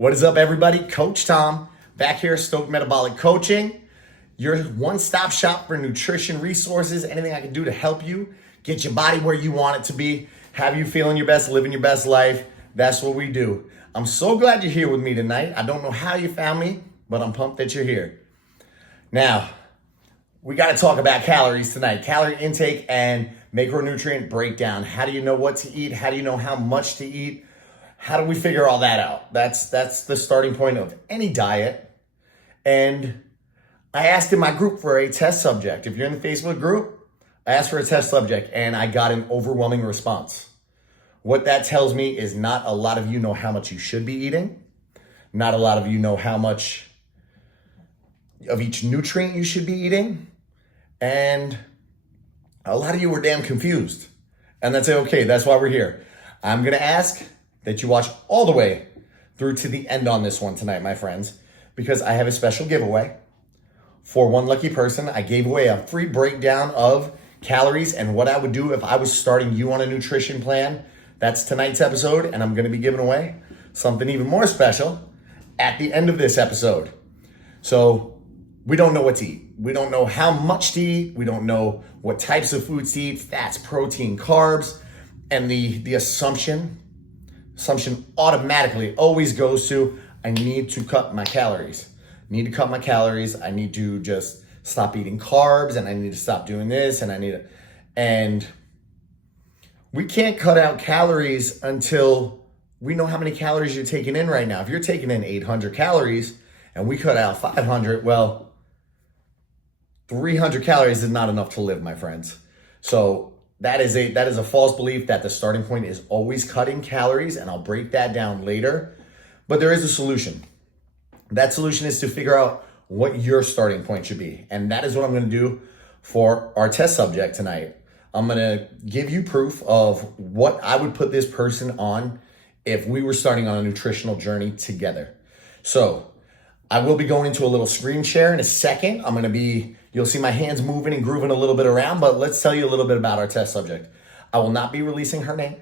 What is up, everybody? Coach Tom back here, Stoke Metabolic Coaching, your one-stop shop for nutrition resources, anything I can do to help you get your body where you want it to be, have you feeling your best, living your best life. That's what we do. I'm so glad you're here with me tonight. I don't know how you found me, but I'm pumped that you're here. Now, we got to talk about calories tonight, calorie intake and macronutrient breakdown. How do you know what to eat? How do you know how much to eat? How do we figure all that out? That's the starting point of any diet. And I asked in my group for a test subject. If you're in the Facebook group, I asked for a test subject and I got an overwhelming response. What that tells me is not a lot of you know how much you should be eating. Not a lot of you know how much of each nutrient you should be eating. And a lot of you were damn confused. And that's okay. That's why we're here. I'm going to ask that you watch all the way through to the end on this one tonight, my friends, because I have a special giveaway. For one lucky person, I gave away a free breakdown of calories and what I would do if I was starting you on a nutrition plan. That's tonight's episode, and I'm going to be giving away something even more special at the end of this episode. So we don't know what to eat. We don't know how much to eat. We don't know what types of foods to eat, fats, protein, carbs, and the assumption automatically always goes to, I need to cut my calories. I need to cut my calories. I need to just stop eating carbs, and I need to stop doing this, and we can't cut out calories until we know how many calories you're taking in right now. If you're taking in 800 calories and we cut out 500, well, 300 calories is not enough to live, my friends. So that is a false belief that the starting point is always cutting calories, and I'll break that down later. But there is a solution. That solution is to figure out what your starting point should be. And that is what I'm going to do for our test subject tonight. I'm going to give you proof of what I would put this person on if we were starting on a nutritional journey together. So I will be going into a little screen share in a second. You'll see my hands moving and grooving a little bit around, but let's tell you a little bit about our test subject. I will not be releasing her name.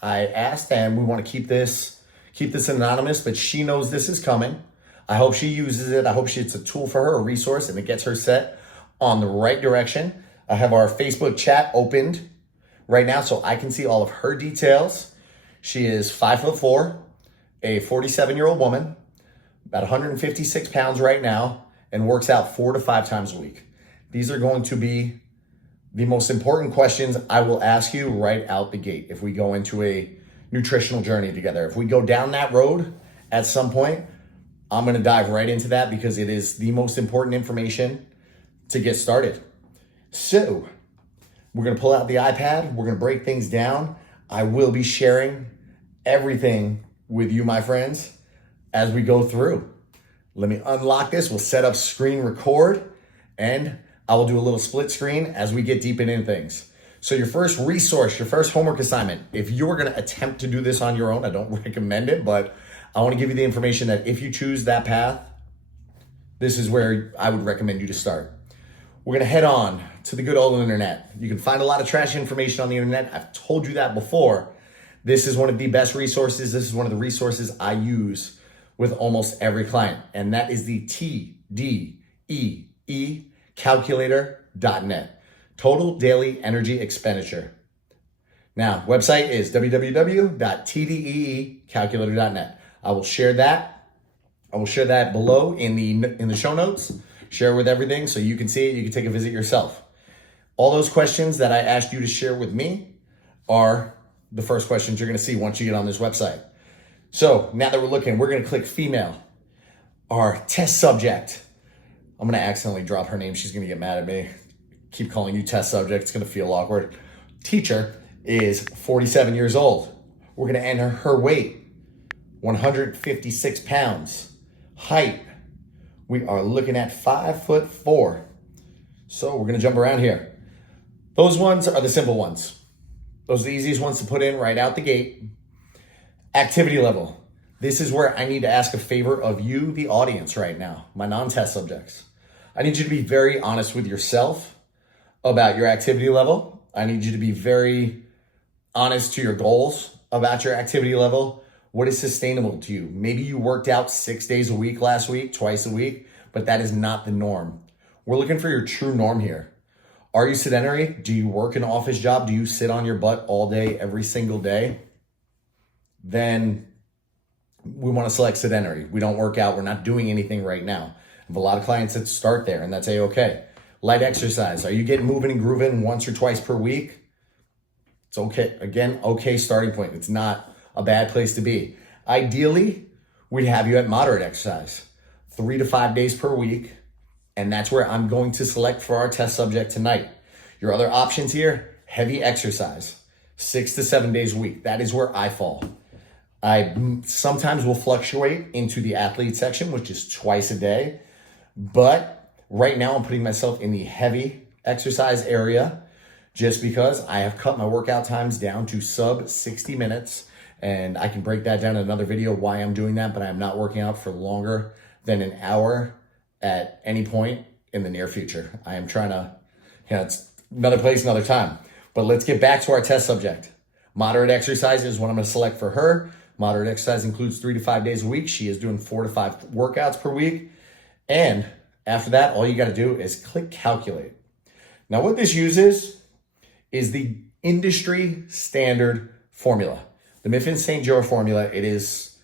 I asked, and we want to keep this anonymous, but she knows this is coming. I hope she uses it. I hope it's a tool for her, a resource, and it gets her set on the right direction. I have our Facebook chat opened right now so I can see all of her details. She is 5'4", a 47-year-old woman, about 156 pounds right now, and works out 4 to 5 times a week. These are going to be the most important questions I will ask you right out the gate if we go into a nutritional journey together. If we go down that road at some point, I'm going to dive right into that because it is the most important information to get started. So we're going to pull out the iPad. We're going to break things down. I will be sharing everything with you, my friends, as we go through. Let me unlock this. We'll set up screen record, and I will do a little split screen as we get deep into things. So your first resource, your first homework assignment, if you're going to attempt to do this on your own, I don't recommend it, but I want to give you the information that if you choose that path, this is where I would recommend you to start. We're going to head on to the good old internet. You can find a lot of trash information on the internet. I've told you that before. This is one of the best resources. This is one of the resources I use with almost every client, and that is the TDEE Calculator.net. Total Daily Energy Expenditure. Now, website is www.tdeecalculator.net. I will share that below in the show notes. Share with everything so you can see it. You can take a visit yourself. All those questions that I asked you to share with me are the first questions you're going to see once you get on this website. So now that we're going to click female. Our test subject. I'm going to accidentally drop her name. She's going to get mad at me. Keep calling you test subject. It's going to feel awkward. Teacher is 47 years old. We're going to enter her weight, 156 pounds. Height, we are looking at 5'4". So we're going to jump around here. Those ones are the simple ones. Those are the easiest ones to put in right out the gate. Activity level. This is where I need to ask a favor of you, the audience right now, my non-test subjects. I need you to be very honest with yourself about your activity level. I need you to be very honest to your goals about your activity level. What is sustainable to you? Maybe you worked out 6 days a week last week, twice a week, but that is not the norm. We're looking for your true norm here. Are you sedentary? Do you work an office job? Do you sit on your butt all day, every single day? Then we want to select sedentary. We don't work out. We're not doing anything right now. I have a lot of clients that start there, and that's A-okay. Light exercise. Are you getting moving and grooving once or twice per week? It's okay. Again, okay starting point. It's not a bad place to be. Ideally, we'd have you at moderate exercise, 3 to 5 days per week. And that's where I'm going to select for our test subject tonight. Your other options here, heavy exercise, 6 to 7 days a week. That is where I fall. I sometimes will fluctuate into the athlete section, which is twice a day. But right now I'm putting myself in the heavy exercise area just because I have cut my workout times down to sub 60 minutes. And I can break that down in another video why I'm doing that, but I'm not working out for longer than an hour at any point in the near future. I am trying to, it's another place, another time. But let's get back to our test subject. Moderate exercise is what I'm going to select for her. Moderate exercise includes 3 to 5 days a week. She is doing 4 to 5 workouts per week. And after that, all you got to do is click calculate. Now what this uses is the industry standard formula. The Mifflin St. Joe formula. It is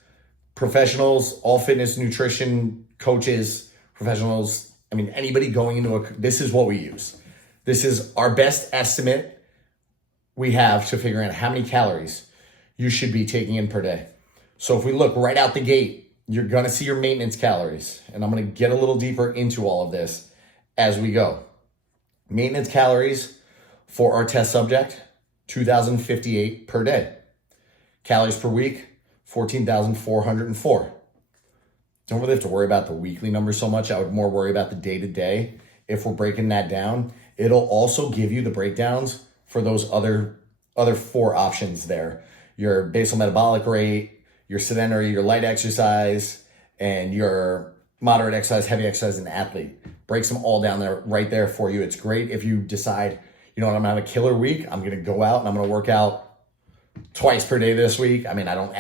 professionals, all fitness, nutrition coaches, professionals. I mean, anybody going into this is what we use. This is our best estimate we have to figure out how many calories you should be taking in per day. So if we look right out the gate, you're going to see your maintenance calories. And I'm going to get a little deeper into all of this as we go. Maintenance calories for our test subject, 2,058 per day. Calories per week, 14,404. Don't really have to worry about the weekly numbers so much. I would more worry about the day-to-day. If we're breaking that down, it'll also give you the breakdowns for those other 4 options there. Your basal metabolic rate, your sedentary, your light exercise, and your moderate exercise, heavy exercise, and athlete. Breaks them all down there, right there for you. It's great if you decide, you know what, I'm gonna have a killer week. I'm gonna go out and I'm gonna work out twice per day this week. I mean, I don't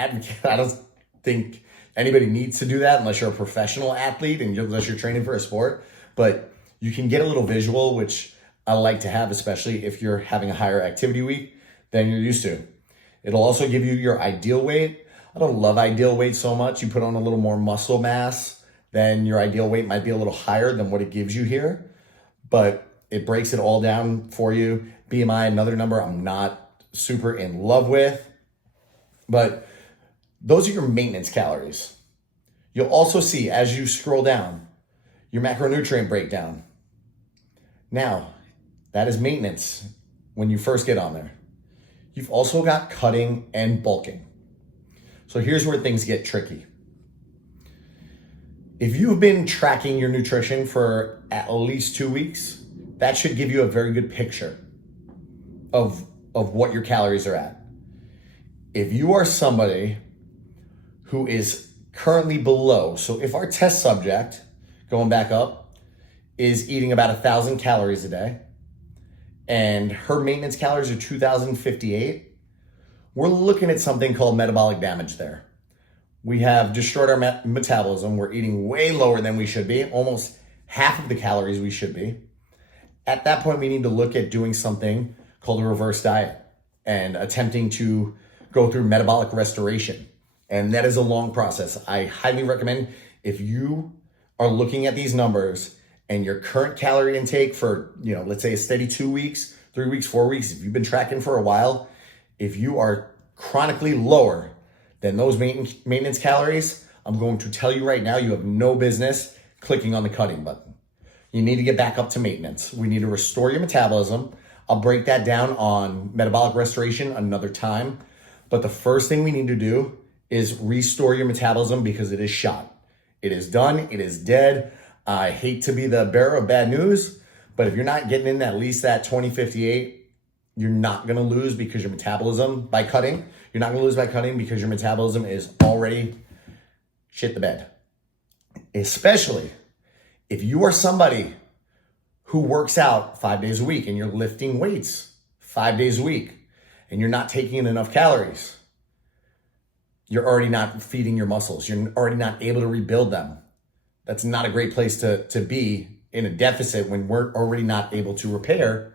think anybody needs to do that unless you're a professional athlete and unless you're training for a sport. But you can get a little visual, which I like to have, especially if you're having a higher activity week than you're used to. It'll also give you your ideal weight. I don't love ideal weight so much. You put on a little more muscle mass, then your ideal weight might be a little higher than what it gives you here. But it breaks it all down for you. BMI, another number I'm not super in love with. But those are your maintenance calories. You'll also see as you scroll down, your macronutrient breakdown. Now, that is maintenance when you first get on there. You've also got cutting and bulking. So here's where things get tricky. If you've been tracking your nutrition for at least 2 weeks, that should give you a very good picture of what your calories are at. If you are somebody who is currently below, so if our test subject, going back up, is eating about 1,000 calories a day, and her maintenance calories are 2,058, we're looking at something called metabolic damage there. We have destroyed our metabolism. We're eating way lower than we should be, almost half of the calories we should be. At that point, we need to look at doing something called a reverse diet and attempting to go through metabolic restoration. And that is a long process. I highly recommend if you are looking at these numbers and your current calorie intake for, let's say a steady 2 weeks, 3 weeks, 4 weeks, if you've been tracking for a while, if you are chronically lower than those maintenance calories, I'm going to tell you right now, you have no business clicking on the cutting button. You need to get back up to maintenance. We need to restore your metabolism. I'll break that down on metabolic restoration another time. But the first thing we need to do is restore your metabolism because it is shot. It is done. It is dead. I hate to be the bearer of bad news, but if you're not getting in at least that 2058, you're not going to lose because your metabolism by cutting. You're not going to lose by cutting because your metabolism is already shit the bed. Especially if you are somebody who works out 5 days a week and you're lifting weights 5 days a week and you're not taking in enough calories. you're already not feeding your muscles. You're already not able to rebuild them. That's not a great place to be in a deficit when we're already not able to repair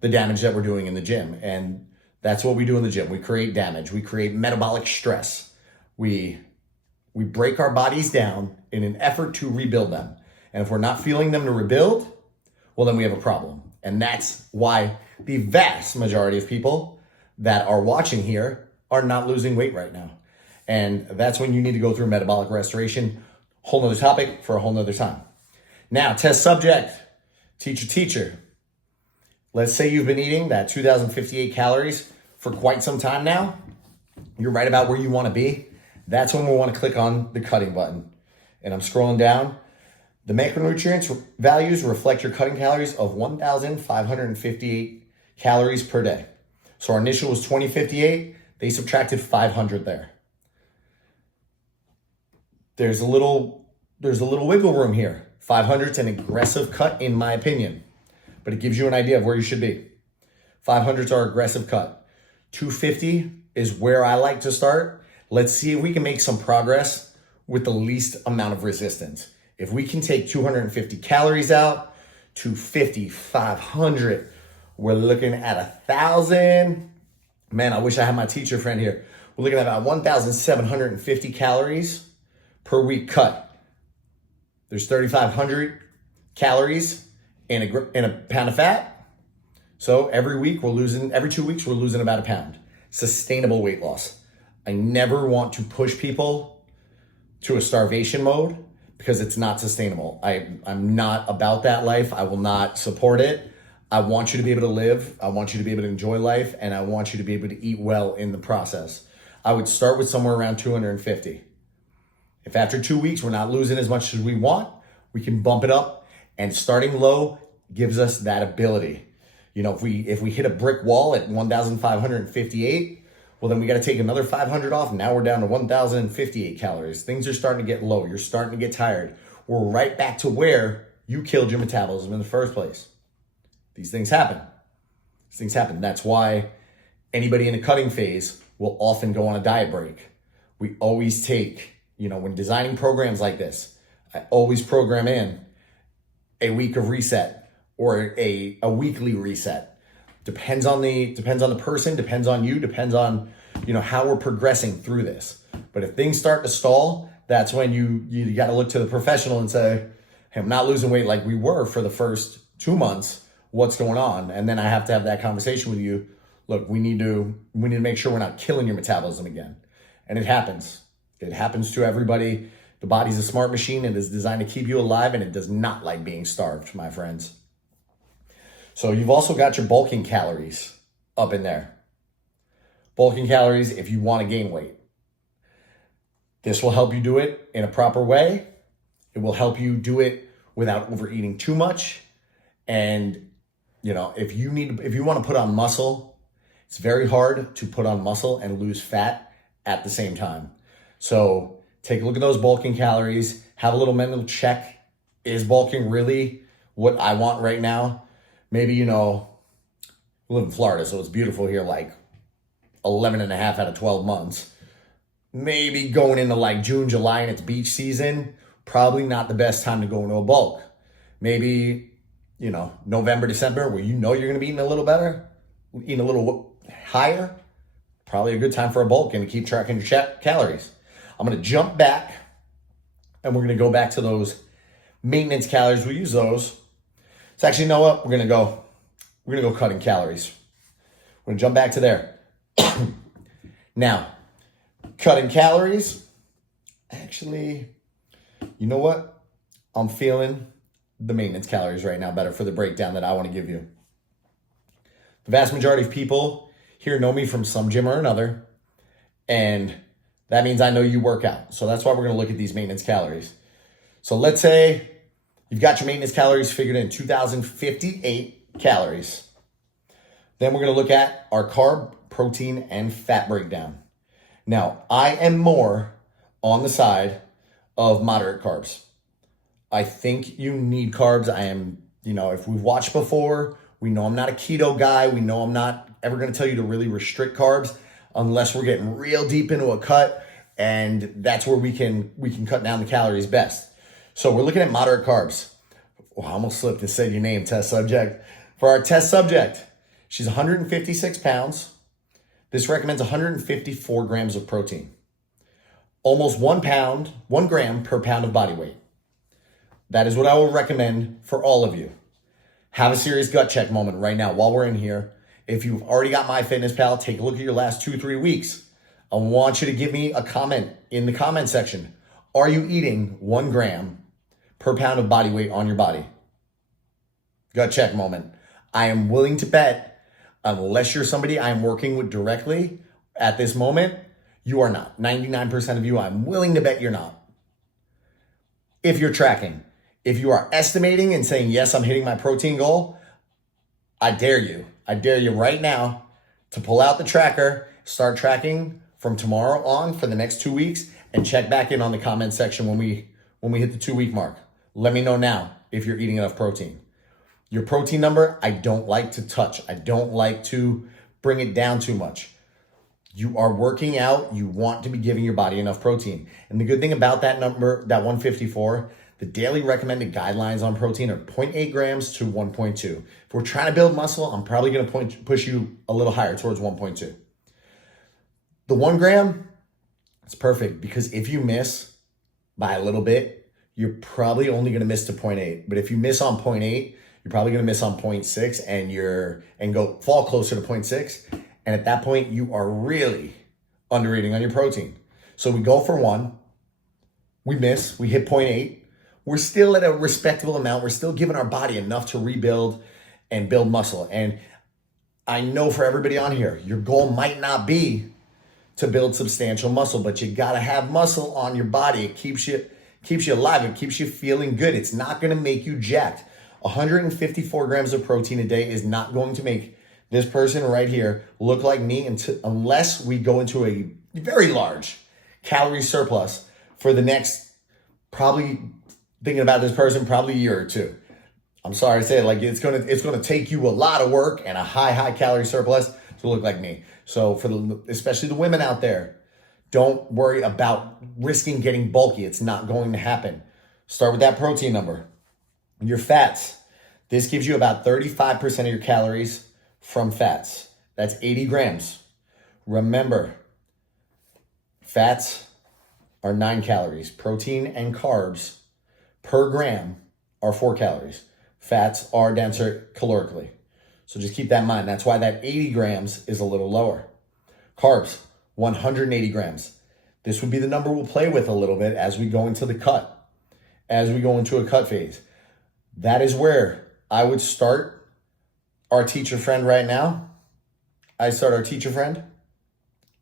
the damage that we're doing in the gym. And that's what we do in the gym. We create damage. We create metabolic stress. We break our bodies down in an effort to rebuild them. And if we're not feeling them to rebuild, well, then we have a problem. And that's why the vast majority of people that are watching here are not losing weight right now. And that's when you need to go through metabolic restoration. Whole nother topic for a whole nother time. Now, test subject, teacher. Let's say you've been eating that 2,058 calories for quite some time now. You're right about where you want to be. That's when we want to click on the cutting button. And I'm scrolling down. The macronutrients values reflect your cutting calories of 1,558 calories per day. So our initial was 2058. They subtracted 500 there. There's a little wiggle room here. 500 is an aggressive cut in my opinion, but it gives you an idea of where you should be. 500 is our aggressive cut. 250 is where I like to start. Let's see if we can make some progress with the least amount of resistance. If we can take 250 calories out, 250, 500, we're looking at 1,000. Man, I wish I had my teacher friend here. We're looking at about 1,750 calories per week cut. There's 3,500 calories in a pound of fat. So every 2 weeks, we're losing about a pound. Sustainable weight loss. I never want to push people to a starvation mode because it's not sustainable. I'm not about that life. I will not support it. I want you to be able to live. I want you to be able to enjoy life, and I want you to be able to eat well in the process. I would start with somewhere around 250. If after 2 weeks we're not losing as much as we want, we can bump it up, and starting low gives us that ability. You know, if we hit a brick wall at 1,558, well, then we got to take another 500 off. Now we're down to 1,058 calories. Things are starting to get low. You're starting to get tired. We're right back to where you killed your metabolism in the first place. These things happen. That's why anybody in a cutting phase will often go on a diet break. We always take, when designing programs like this, I always program in a week of reset or a weekly reset. Depends on the person, depends on you, depends on, how we're progressing through this. But if things start to stall, that's when you got to look to the professional and say, hey, I'm not losing weight like we were for the first 2 months. What's going on? And then I have to have that conversation with you. Look, we need to make sure we're not killing your metabolism again. And it happens. It happens to everybody. The body's a smart machine. It is designed to keep you alive, and it does not like being starved, my friends. So you've also got your bulking calories up in there. Bulking calories if you want to gain weight. This will help you do it in a proper way. It will help you do it without overeating too much. And if you want to put on muscle, it's very hard to put on muscle and lose fat at the same time. So take a look at those bulking calories, have a little mental check. Is bulking really what I want right now? Maybe, we live in Florida, so it's beautiful here, like 11 and a half out of 12 months. Maybe going into like June, July, and it's beach season, probably not the best time to go into a bulk. Maybe, November, December, where you're going to be eating a little better, eating a little higher, probably a good time for a bulk and to keep tracking your calories. I'm going to jump back and we're going to go back to those maintenance calories. We'll use those. So actually, you know what? We're going to go cutting calories. We're going to jump back to there. Now, cutting calories, actually, you know what? I'm feeling the maintenance calories right now better for the breakdown that I want to give you. The vast majority of people here know me from some gym or another, and that means I know you work out. So that's why we're going to look at these maintenance calories. So let's say you've got your maintenance calories figured in 2,058 calories. Then we're going to look at our carb, protein, and fat breakdown. Now, I am more on the side of moderate carbs. I think you need carbs. I am, if we've watched before, we know I'm not a keto guy. We know I'm not ever going to tell you to really restrict carbs unless we're getting real deep into a cut And that's where we can cut down the calories best. So we're looking at moderate carbs. Oh, I almost slipped and said your name, test subject. For our test subject, she's 156 pounds. This recommends 154 grams of protein. Almost 1 gram per pound of body weight. That is what I will recommend for all of you. Have a serious gut check moment right now while we're in here. If you've already got MyFitnessPal, take a look at your last 2-3 weeks. I want you to give me a comment in the comment section. Are you eating 1 gram per pound of body weight on your body? Gut check moment. I am willing to bet, unless you're somebody I'm working with directly at this moment, you are not. 99% of you, I'm willing to bet you're not. If you're tracking, if you are estimating and saying, yes, I'm hitting my protein goal, I dare you right now to pull out the tracker, start tracking from tomorrow on for the next 2 weeks, and check back in on the comment section when we hit the 2-week mark. Let me know now if you're eating enough protein. Your protein number, I don't like to touch. I don't like to bring it down too much. You are working out, you want to be giving your body enough protein. And the good thing about that number, that 154, the daily recommended guidelines on protein are 0.8 grams to 1.2. If we're trying to build muscle, I'm probably going to push you a little higher towards 1.2. The 1 gram, it's perfect because if you miss by a little bit, you're probably only going to miss to 0.8. But if you miss on 0.8, you're probably going to miss on 0.6 and fall closer to 0.6. And at that point, you are really under eating on your protein. So we go for 1, we miss, we hit 0.8. We're still at a respectable amount. We're still giving our body enough to rebuild and build muscle. And I know for everybody on here, your goal might not be to build substantial muscle, but you got to have muscle on your body. It keeps you alive. It keeps you feeling good. It's not going to make you jacked. 154 grams of protein a day is not going to make this person right here look like me unless we go into a very large calorie surplus for the next, probably thinking about this person, probably a year or 2. I'm sorry to say it, like it's gonna take you a lot of work and a high calorie surplus to look like me. So especially the women out there, don't worry about risking getting bulky. It's not going to happen. Start with that protein number. Your fats. This gives you about 35% of your calories from fats. That's 80 grams. Remember, fats are 9 calories. Protein and carbs per gram are 4 calories. Fats are denser calorically. So just keep that in mind. That's why that 80 grams is a little lower. Carbs, 180 grams. This would be the number we'll play with a little bit as we go into the cut, as we go into a cut phase. That is where I would start our teacher friend right now. I start our teacher friend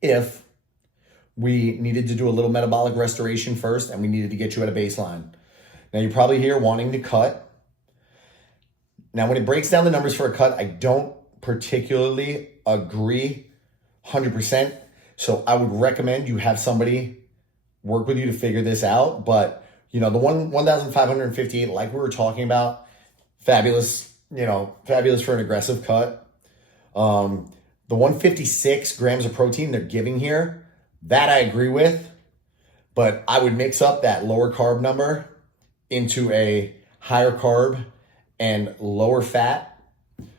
if we needed to do a little metabolic restoration first and we needed to get you at a baseline. Now you're probably here wanting to cut. Now when it breaks down the numbers for a cut, I don't particularly agree 100%. So I would recommend you have somebody work with you to figure this out. But the 1,558, like we were talking about, fabulous, fabulous for an aggressive cut. The 156 grams of protein they're giving here, that I agree with, but I would mix up that lower carb number into a higher carb and lower fat.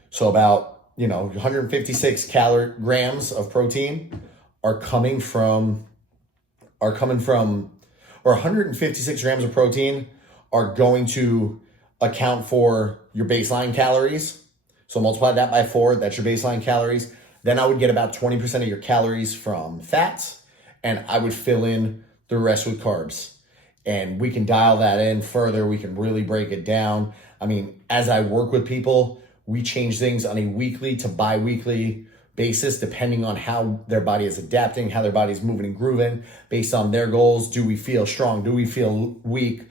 So about, 156 grams of protein are coming from, or 156 grams of protein are going to account for your baseline calories. So multiply that by 4, that's your baseline calories. Then I would get about 20% of your calories from fats, and I would fill in the rest with carbs. And we can dial that in further. We can really break it down. I mean, as I work with people, we change things on a weekly to bi-weekly basis, depending on how their body is adapting, how their body is moving and grooving, based on their goals. Do we feel strong? Do we feel weak?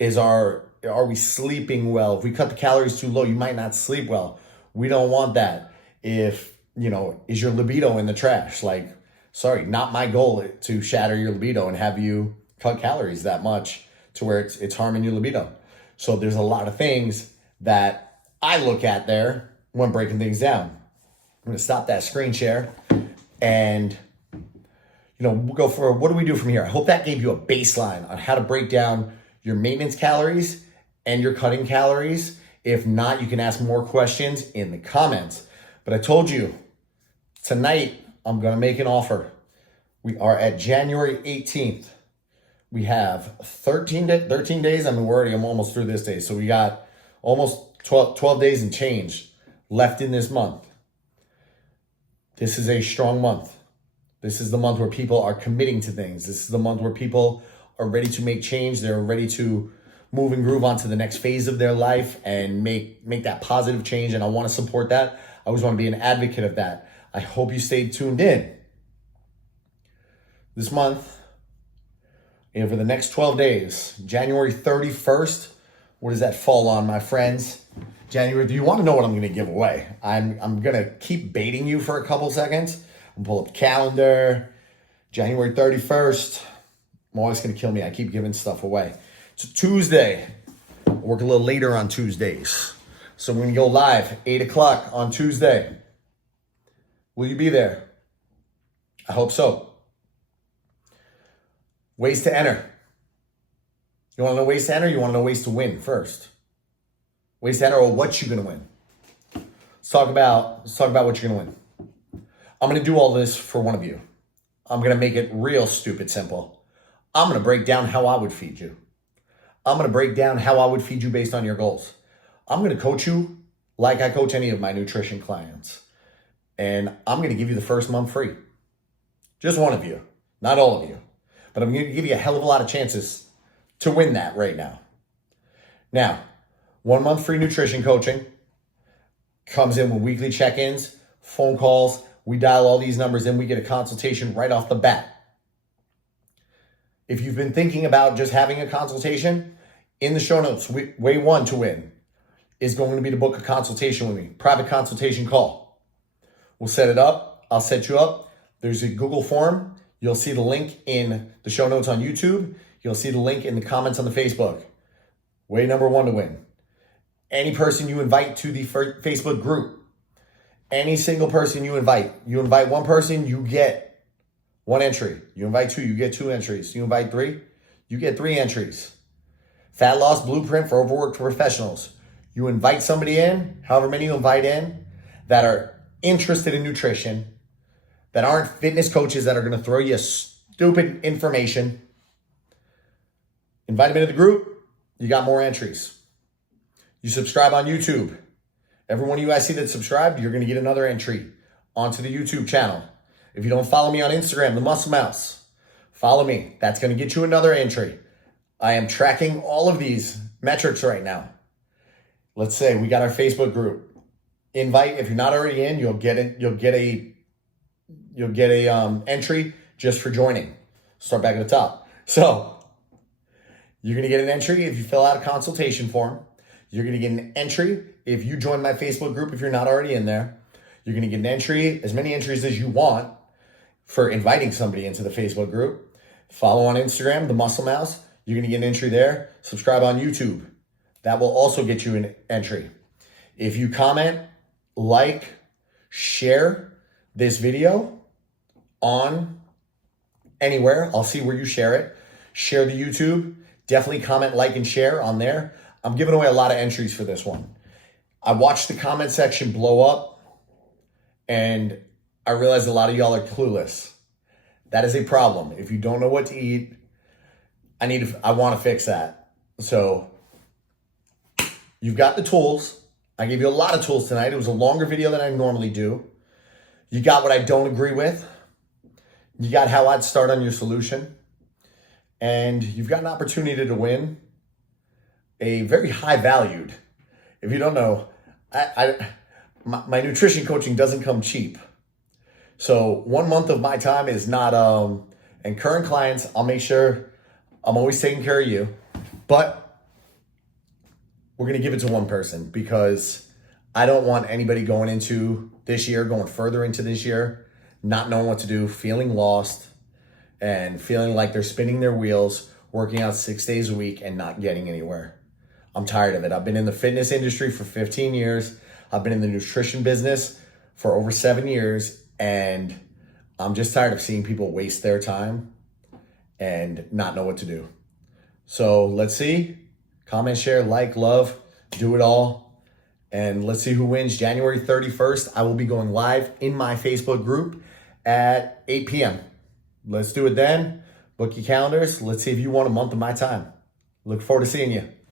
Are we sleeping well? If we cut the calories too low, you might not sleep well. We don't want that. If, is your libido in the trash? Like, sorry, not my goal to shatter your libido and have you cut calories that much to where it's harming your libido. So there's a lot of things that I look at there when breaking things down. I'm going to stop that screen share and we'll go for what do we do from here? I hope that gave you a baseline on how to break down your maintenance calories and your cutting calories. If not, you can ask more questions in the comments. But I told you, tonight I'm going to make an offer. We are at January 18th. We have 13 days. I'm almost through this day. So we got almost 12 days and change left in this month. This is a strong month. This is the month where people are committing to things. This is the month where people are ready to make change. They're ready to move and groove on to the next phase of their life and make that positive change. And I want to support that. I always want to be an advocate of that. I hope you stayed tuned in. This month, and for the next 12 days, January 31st, what does that fall on, my friends? January, do you want to know what I'm going to give away? I'm going to keep baiting you for a couple seconds. I'm going to pull up the calendar. January 31st. I'm always going to kill me. I keep giving stuff away. It's a Tuesday. I work a little later on Tuesdays. So I'm going to go live 8 o'clock on Tuesday. Will you be there? I hope so. Ways to enter. You want to know ways to enter? You want to know ways to win first. Ways to enter or what you're going to win. Let's talk about what you're going to win. I'm going to do all this for one of you. I'm going to make it real stupid simple. I'm going to break down how I would feed you. I'm going to break down how I would feed you based on your goals. I'm going to coach you like I coach any of my nutrition clients. And I'm going to give you the first month free. Just one of you, not all of you. But I'm going to give you a hell of a lot of chances to win that right now. Now, 1 month free nutrition coaching comes in with weekly check-ins, phone calls. We dial all these numbers in. We get a consultation right off the bat. If you've been thinking about just having a consultation, in the show notes, way one to win is going to be to book a consultation with me, private consultation call. We'll set it up. I'll set you up. There's a Google form. You'll see the link in the show notes on YouTube. You'll see the link in the comments on the Facebook. Way number one to win. Any person you invite to the Facebook group, any single person you invite one person, you get one entry. You invite two, you get two entries. You invite three, you get three entries. Fat loss blueprint for overworked professionals. You invite somebody in, however many you invite in, that are interested in nutrition, that aren't fitness coaches that are going to throw you stupid information. Invite them into the group, you got more entries. You subscribe on YouTube. Every one of you I see that subscribed, you're going to get another entry onto the YouTube channel. If you don't follow me on Instagram, the Muscle Mouse, follow me. That's going to get you another entry. I am tracking all of these metrics right now. Let's say we got our Facebook group. Invite, if you're not already in, you'll get a entry just for joining. Start back at the top. So you're going to get an entry if you fill out a consultation form. You're going to get an entry if you join my Facebook group if you're not already in there. You're going to get an entry, as many entries as you want for inviting somebody into the Facebook group. Follow on Instagram, the Muscle Mouse. You're going to get an entry there. Subscribe on YouTube. That will also get you an entry. If you comment, like, share this video on anywhere, I'll see where you share it. Share the YouTube. Definitely comment, like, and share on there. I'm giving away a lot of entries for this one. I watched the comment section blow up and I realized a lot of y'all are clueless. That is a problem. If you don't know what to eat, I want to fix that. So you've got the tools. I gave you a lot of tools tonight. It was a longer video than I normally do. You got what I don't agree with. You got how I'd start on your solution. And you've got an opportunity to win a very high valued. If you don't know, my nutrition coaching doesn't come cheap. So 1 month of my time is not, and current clients, I'll make sure I'm always taking care of you, but we're going to give it to one person because I don't want anybody going into this year, going further into this year, not knowing what to do, feeling lost and feeling like they're spinning their wheels, working out 6 days a week and not getting anywhere. I'm tired of it. I've been in the fitness industry for 15 years. I've been in the nutrition business for over 7 years, and I'm just tired of seeing people waste their time and not know what to do. So let's see. Comment, share, like, love, do it all. And let's see who wins. January 31st, I will be going live in my Facebook group at 8 p.m. Let's do it then. Book your calendars. Let's see if you want a month of my time. Look forward to seeing you.